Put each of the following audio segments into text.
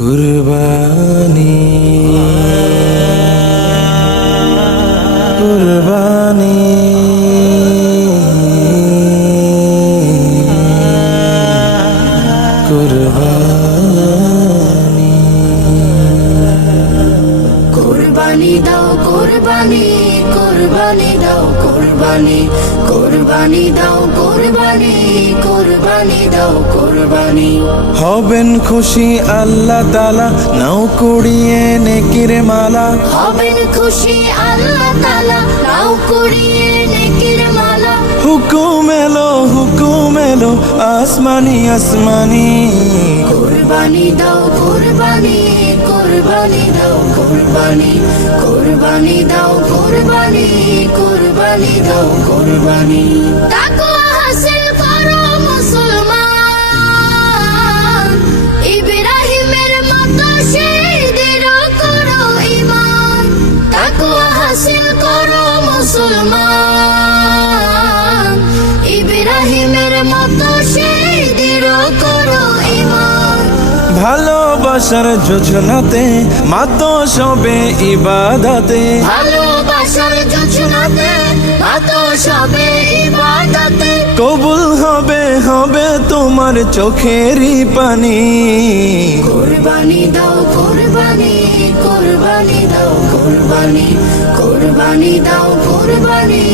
কুরবানি। খুশি আল্লাহ তালা নাও কুড়িয়ে নেকির মালা। হবেন খুশি আল্লাহ তালা নাও কুড়িয়ে নেকির মালা। হুকুম এলো হুকুম এলো আসমানি আসমানি। কোরবানি দাও কোরবানি কোরবানি দাও কোরবানি কোরবানি দাও কোরবানি কোরবানি দাও কোরবানি। মতো শহীদের করো ঈমান তাকওয়া হাসিল করো মুসলমান। ইব্রাহিমের মতো শহীদের করো ঈমান। ভালোবাসার যোজনাতে মাতো সবে ইবাদাতে। ভালোবাসার যোজনাতে মাত সবে ইবাদতে। কবুল হবে হবে তোমার চোখেরই পানি। কুরবানি দাও, কুরবানি কুরবানি দাও, কুরবানি কুরবানি দাও, কুরবানি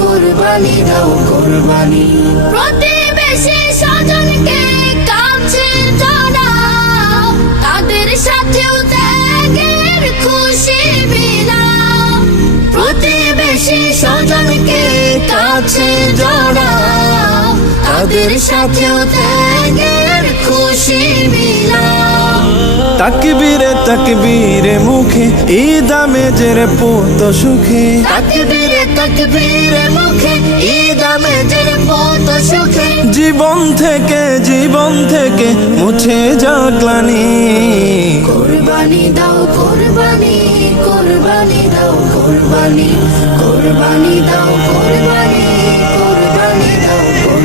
কুরবানি দাও, কুরবানি। প্রতিবেশী স্বজনকে কাছে তাদের সাথেও ত্যাগের খুশি বিলাও প্রতিবেশী স্বজনকে কাছে জড়াও তাদের সাথেও ত্যাগের খুশি বিলাও তাকবীরে তাকবীরে মুখে ঈদ আমেজের পুত সুখে। তাকবীরে তাকবীরে মুখে ঈদ আমেজের পত সুখে। জীবন থেকে জীবন থেকে মুছে যা গ্লানি কুরবানি দাও কুরবানি কুরবানি দাও কুরবানি কুরবানি দাও কুরবানি।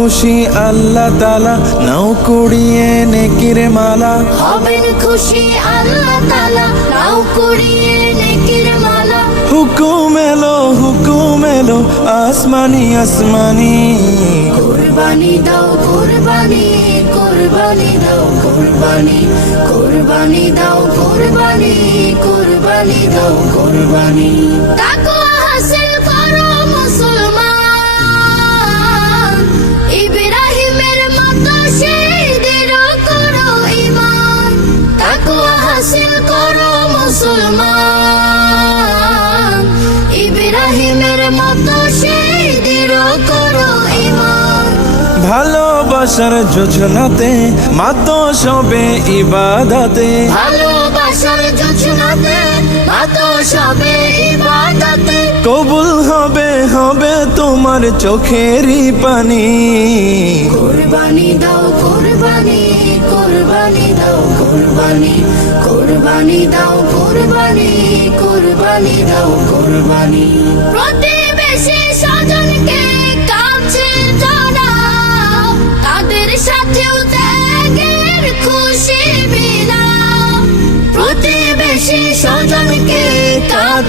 খুশি আল্লাহ তালা নাও কুড়িয়ে নেকির মালা। হবেন খুশি আল্লাহ তালা নাও কুড়িয়ে নেকির মালা। হুকুম এলো হুকুম এলো আসমানি আসমানি। কুরবানি দাও কুরবানি কুরবানি দাও কুরবানি কুরবানি দাও কুরবানি কুরবানি দাও কুরবানি। তাকওয়া ভালোবাসার যোজনাতে মাতো সবে ইবাদাতে। ভালোবাসার যোজনাতে মাত সবে ইবাদতে। কবুল হবে হবে তোমার চোখেরই পানি। কুরবানি দাও কুরবানি কুরবানি দাও কুরবানি কুরবানি দাও কুরবানি কুরবানি দাও কুরবানি। প্রতিবেশী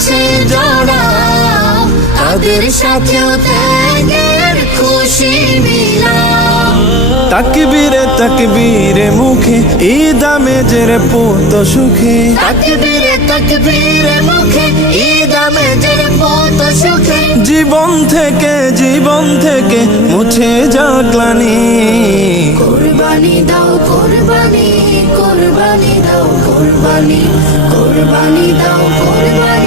কাছে জড়াও তাদের সাথেও ত্যাগের খুশি তাকবীরে তাকবীরে মুখে ঈদ আমেজের পুত সুখে। তাকবীরে তাকবীরে মুখে ঈদ আমেজের পত সুখে। জীবন থেকে জীবন থেকে মুছে যা গ্লানি। কুরবানি দাও কোরবানি কোরবানি দাও কোরবানি কোরবানি দাও কোরবানি।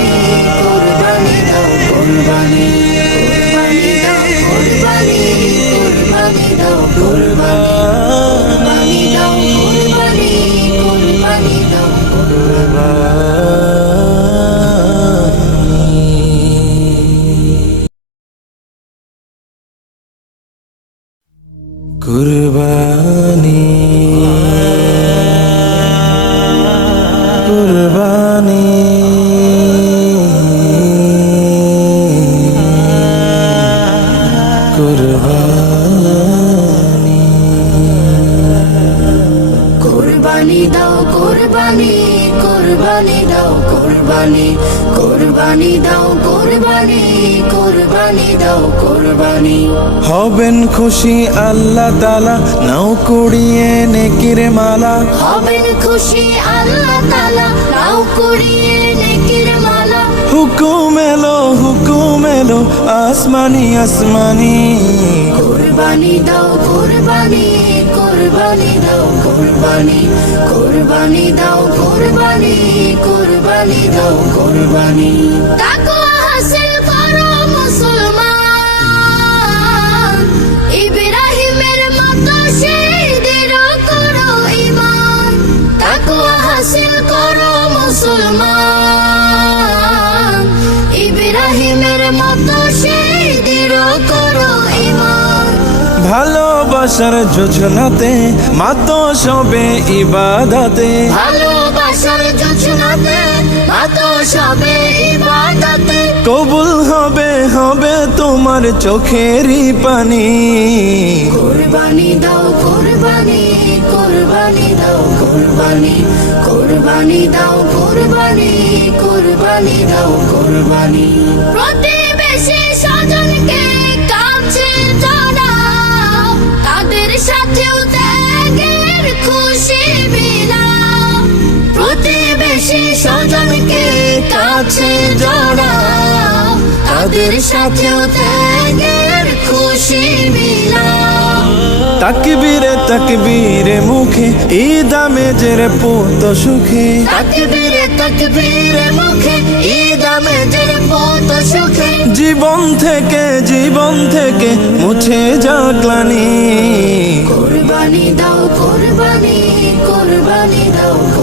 কুরবানি। আল্লাহ তালা নাও কুড়িয়ে নেকির মালা। হবেন খুশি আল্লাহ তালা নাও কুড়িয়ে নেকির মালা। হুকুম এলো হুকুম এলো আসমানি আসমানি। কোরবানি দাও কোরবানি কোরবানি দাও কোরবানি। কোরবানি দাও কোরবানি কোরবানি দাও কোরবানি। তাকওয়া হাসিল করো মুসলমান। ইব্রাহিমের মতো শহীদের করো ঈমান। ভালোবাসার যোজনাতে মাতো সবে ইবাদাতে। যোজনাতে মাত সবে ইবাদতে? কবুল হবে হবে তোমার চোখেরই পানি। কোরবানি দাও কোরবানি কোরবানি দাও কোরবানি কোরবানি দাও কোরবানি কোরবানি দাও কোরবানি। প্রতিবেশী স্বজনকে কাছে জড়াও তাদের সাথেও ত্যাগের খুশি কাছে জড়াও তাদের সাথেও ত্যাগের খুশি তাকবীরে তাকবীরে মুখে ঈদ আমেজের পুত সুখে। তাকবীরে তাকবীরে মুখে ঈদ আমেজের পত সুখে। জীবন থেকে জীবন থেকে মুছে যা গ্লানি কোরবানি দাও কোরবানি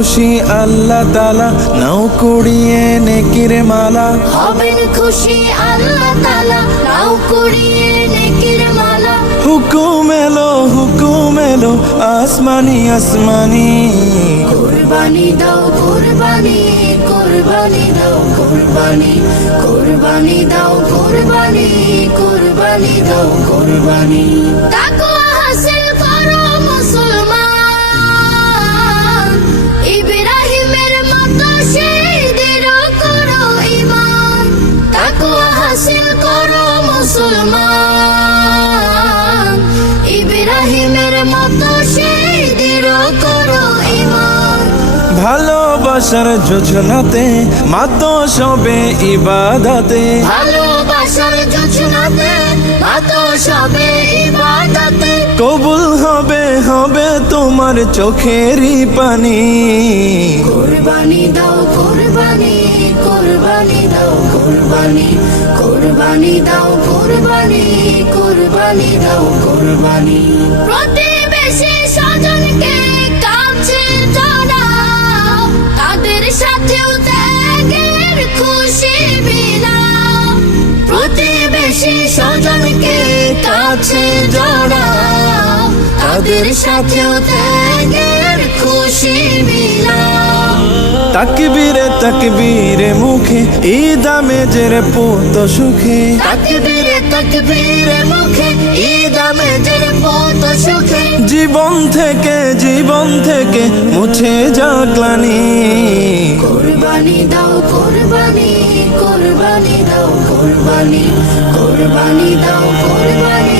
খুশি আল্লাহ তালা নাও কুড়িয়ে নেকির মালা। হবেন খুশি আল্লাহ তালা নাও কুড়িয়ে নেকির মালা। হুকুম এলো হুকুম এলো আসমানি আসমানি। কোরবানি দাও কোরবানি কোরবানি দাও কোরবানি কোরবানি দাও কোরবানি কোরবানি দাও কোরবানি। হাসিল করো মুসলমান। ইব্রাহিমের মতো শহীদের করো ঈমান ভালোবাসার যোজনাতে মাতো সবে ইবাদাতে। ভালোবাসার যোজনাতে সবে ইবাদতে। কবুল হবে হবে তোমার চোখেরই পানি। কোরবানি দাও কোরবানি কোরবানি দাও কোরবানি কোরবানি দাও কোরবানি কোরবানি দাও কোরবানি। প্রতিবেশী স্বজনকে কাছে জড়াও সাথেও ত্যাগের খুশি মিলাম তাকবীরে তাকবীরে মুখে ঈদ আমেজের পুত সুখে। তাকবীরে তাকবীরে মুখে ঈদ আমেজের পত সুখে। জীবন থেকে জীবন থেকে মুছে জাগলানি। কোরবানি দাও কোরবানি কোরবানি দাও কোরবানি কোরবানি দাও কোরবানি।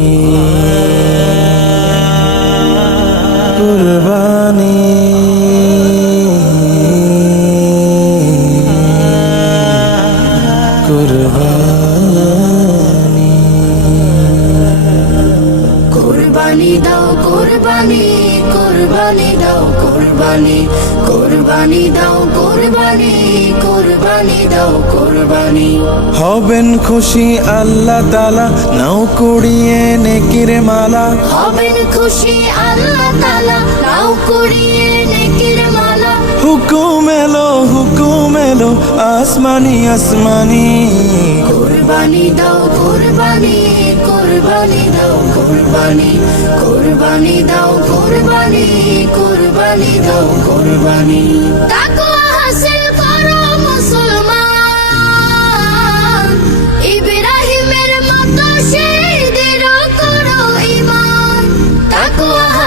খুশি আল্লাহ তালা নাও কুড়িয়ে নেকির মালা। হবেন খুশি আল্লাহ তালা নাও কুড়িয়ে নেকির মালা। হুকুম এলো হুকুম এলো আসমানি আসমানি। কোরবানি দাও কোরবানি কোরবানি দাও কোরবানি কোরবানি দাও কোরবানি কোরবানি দাও কোরবানি। তাকওয়া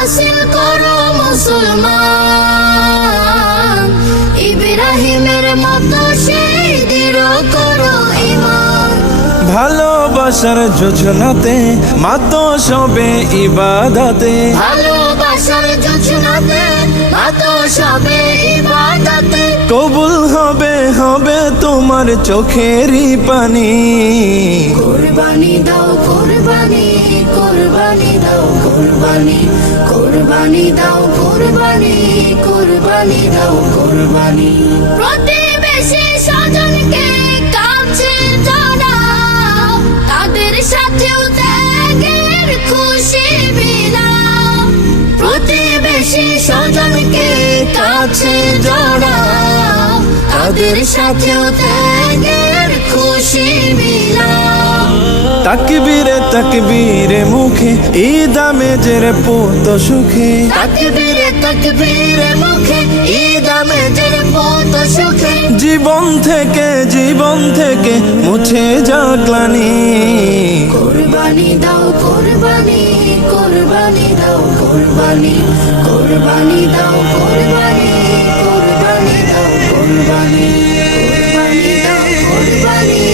হাসিল করো মুসলমান। ইব্রাহিমের মতো করো ভালোবাসার যোজনাতে মাতো সবে ইবাদাতে। ভালোবাসার যোজনাতে মাতো সবে ইবাদতে। কবুল হবে হবে তোমার চোখেরই পানি। কোরবানি দাও কোরবানি কোরবানি দাও। কোরবানি কোরবানি দাও, কোরবানি কোরবানি দাও, কোরবানি। প্রতিবেশী স্বজনকে কাছে জড়াও তাদের সাথেও ত্যাগের খুশি বিলাও প্রতিবেশী স্বজনকে কাছে জড়াও তাদের সাথেও ত্যাগের খুশি বিলাও তাকবীরে তাকবীরে মুখে ঈদ আমেজের পুত সুখে। তাকবীরে তাকবীরে মুখে ঈদ আমেজের পত সুখে। জীবন থেকে জীবন থেকে মুছে জাগলানি কোরবানি দাও কোরবানি কোরবানি দাও কোরবানি কোরবানি দাও কোরবানি কোরবানি দাও কোরবানি কোরবানি দাও কোরবানি।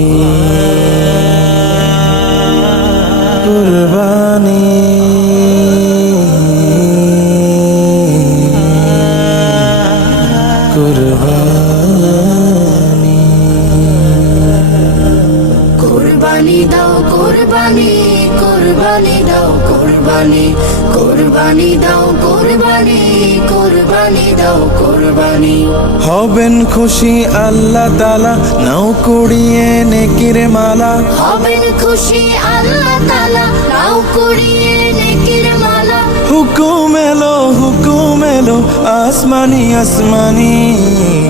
খুশি আল্লাহ তালা নাও কুড়িয়ে নেকির মালা। হবেন খুশি আল্লাহ তালা নাও কুড়িয়ে নেকির মালা। হুকুম এলো হুকুম এলো আসমানি আসমানি।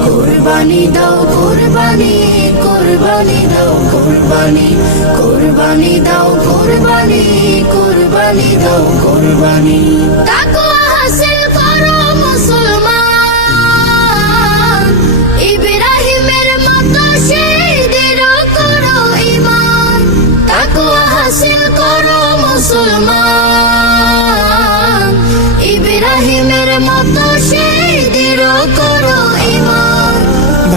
কোরবানি দাও কোরবানি কোরবানি দাও কোরবানি। কোরবানি দাও কোরবানি কোরবানি দাও কোরবানি। তাকওয়া হাসিল করো মুসলমান ইব্রাহিমের মতো করো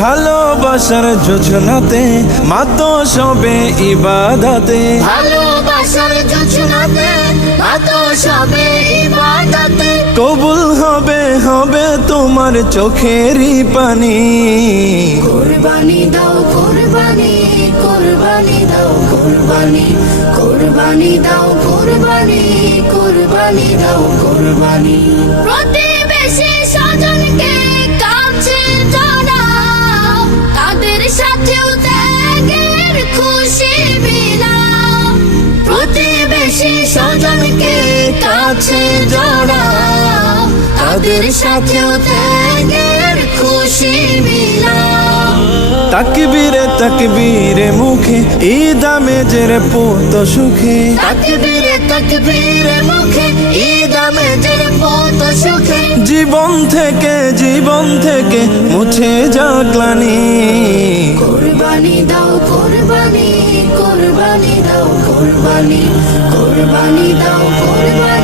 ভালোবাসার যোজনাতে মাতো সবে ইবাদাতে। ভালো ভালোবাসার যোজনাতে মাতো সবে ইবাদতে। কবুল হবে হবে তোমার চোখেরই পানি। কুরবানি দাও কুরবানি কুরবানি দাও কুরবানি কুরবানি দাও কুরবানি কুরবানি দাও কুরবানি। প্রতিবেশী স্বজনকে জড়াও তাদের সাথেও ত্যাগের খুশি তাকবীরে তাকবীরে মুখে ঈদ আমেজের পোত সুখে। তাকবীরে তাকবীরে মুখে ঈদ আমেজের পত সুখে। জীবন থেকে জীবন থেকে মুছে যা গ্লানি। কুরবানি দাও কুরবানি কুরবানি দাও কুরবানি কুরবানি দাও কুরবানি।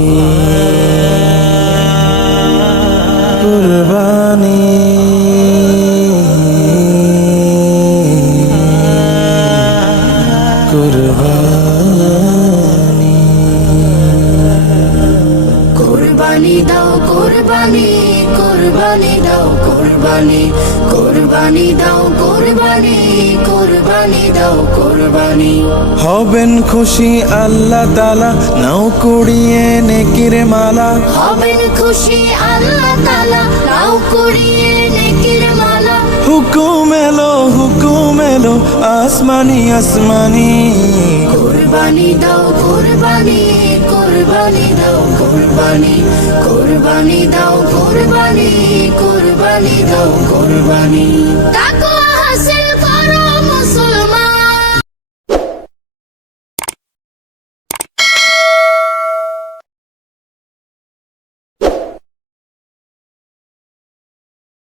কুরবানি কোরবানি দাও কোরবানি কোরবানি দাও কোরবানি। হবেন খুশি আল্লাহ তালা নাও কুড়িয়ে নেকির মালা। হবেন খুশি আল্লাহ তালা নাও কুড়িয়ে নেকির মালা। হুকুম এলো হুকুম এলো আসমানি আসমানি। কুরবানি দাও, কুরবানি কুরবানি দাও, কুরবানি কুরবানি দাও, কুরবানি কুরবানি দাও, কুরবানি।